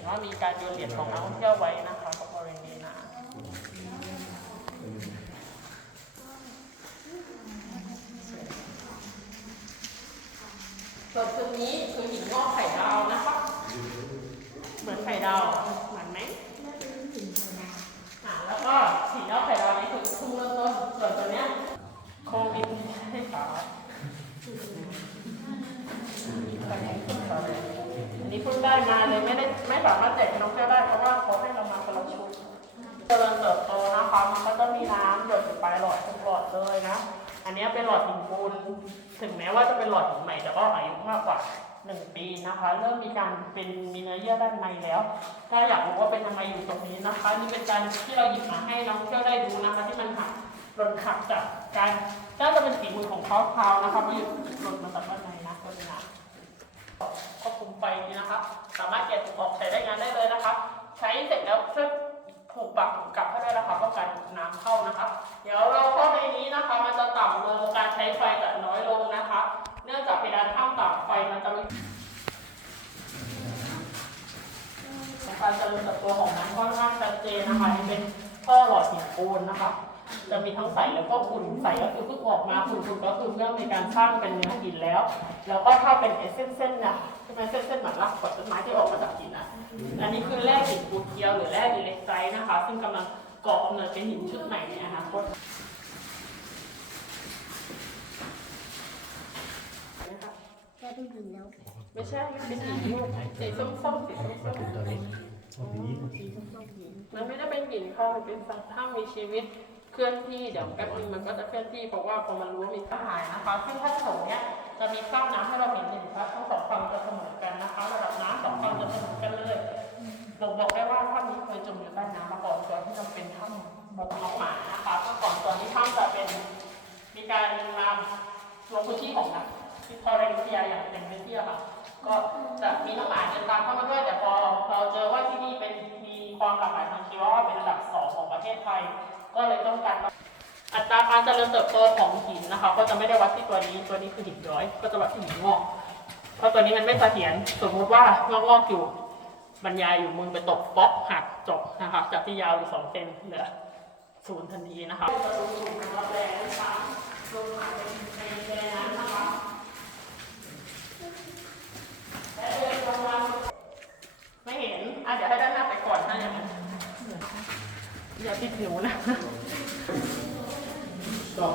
นว่ามีการโยนเหรียญของนักท่องเที่ยวไว้นะคะกับบริเวณนี้นะ ส่วนตัวนี้คือหินงอกไข่ดาวนะคะ เหมือนไข่ดาว เหมือนไหมอ่าแล้วก็หินงอกไข่ดาวนี้คือเพิ่งเริ่มต้น ส่วนตัวเนี้ยโควิดให้ขาอันนี้เพิ่ง ไม่ได้ไม่สามารถแจกให้น้องแก้วได้เพราะว่าเขาให้เรามาคนละชุดเจริญเติบโตนะคะมันก็จะมีน้ำหยดอยู่ปลายหลอดทุกหลอดเลยนะ อันนี้เป็นหลอดหินปูนถึงแม้ว่าจะเป็นหลอดหินใหม่แต่ก็อายุมากกว่าหนึ่งปีนะคะ เริ่มมีการเป็นมีเนื้อเยื่อด้านในแล้ว ถ้าอยากรู้ว่าเป็นทำไมอยู่ตรงนี้นะคะ นี่เป็นการที่เราหยิบมาให้น้องเที่ยวได้ดูนะคะ ที่มันหักหล่นหักจากการน่าจะเป็นฝีมือของเขาเท้านะคะที่หล่นมาจากด้านในนะตัวนี้นะควบคุมไฟนี้นะคะ สามารถแกะถุงออกใช้ได้งานได้เลยนะคะใช้เสร็จแล้วช่วยผูกปักผูกกลับให้ได้วยนะคะป้องกันน้ำเข้านะคะเดี๋ยวเราเข้าในนี้นะคะมันจะต่ำลงการใช้ไฟจะน้อยลงนะคะ เนื่องจากเพดานข้างต่ำไฟมันจะไม่การเจริญเติบโตของมันค่อนข้างชัดเจนนะคะนี่เป็นท่อหลอดหินปูนนะคะ จะมีทั้งใสแล้วก็ขุ่นใสก็คือเพิ่งออกมาขุ่นขุ่นก็คือเมื่อมีการสร้างเป็นเนื้อหินแล้ว แล้วก็ถ้าเป็นเส้นเส้นๆเนี่ยที่เป็นเส้นเส้นๆเหมือนรากกด อะอันนี้คือแร่หินปูเคียวหรือแร่ดิเล็กไซต์นะคะ ซึ่งกำลังก่อกำเนิดเป็นหินชุดใหม่ในอนาคตนะคะแค่ได้ยินแล้วไม่ใช่เป็นหินลูกสีส้มๆสีส้มตัวนี้ตัวนี้ๆมันไม่ได้เป็นหินค่ะมันเป็นสัตว์ถ้ามีชีวิตเคลื่อนที่เดี๋ยวแป๊บนึงมันก็จะเคลื่อนที่เพราะว่าพอมันรู้ว่ามีทหารนะคะซึ่งถ้าโถงเนี้ยจะมีคราบน้ำให้เราเห็นเห็นครับทั้งสองฝั่งจะเสมอกันนะคะ ระดับน้ำสองฝั่งจะเสมอกันเลย บ่งบอกได้ว่าถ้ำนี้เคยจมอยู่ใต้น้ำมาก่อนก่อนที่จะเป็นถ้ำบกน้องหมานะคะเมื่อก่อนตอนนี้ถ้ำจะเป็นมีการมาลงพื้นที่ของนักที่ธรณีวิทยาอย่างเต็มที่อะค่ะก็จะมีน้องหมาเดินตามเข้ามาด้วยแต่พอเราเจอว่าที่นี่เป็นมีความหลากหลายทางชีวภาเป็นอันดับสองของประเทศไทย ก็เลยต้องการอัตราการเจริญเติบโตของหินนะคะ ก็จะไม่ได้วัดที่ตัวนี้ตัวนี้คือหินย้อย ก็จะวัดที่หินงอกเพราะตัวนี้มันไม่เสถียรสมมติว่างอกงอกๆอยู่ บรรยายอยู่มือไปตบป๊อกหักจบนะคะจากที่ยาวอยู่สองเซนเหลือศูนย์ทันทีนะคะประตูสูงนะครับแรงนะคะลงมาเป็นเป็นแรงนั้นนะคะและเดินลงมาไม่เห็นอะเดี๋ยวให้ด้านหน้าไปก่อนนะอย่างนั้นอย่าติดหนูนะก็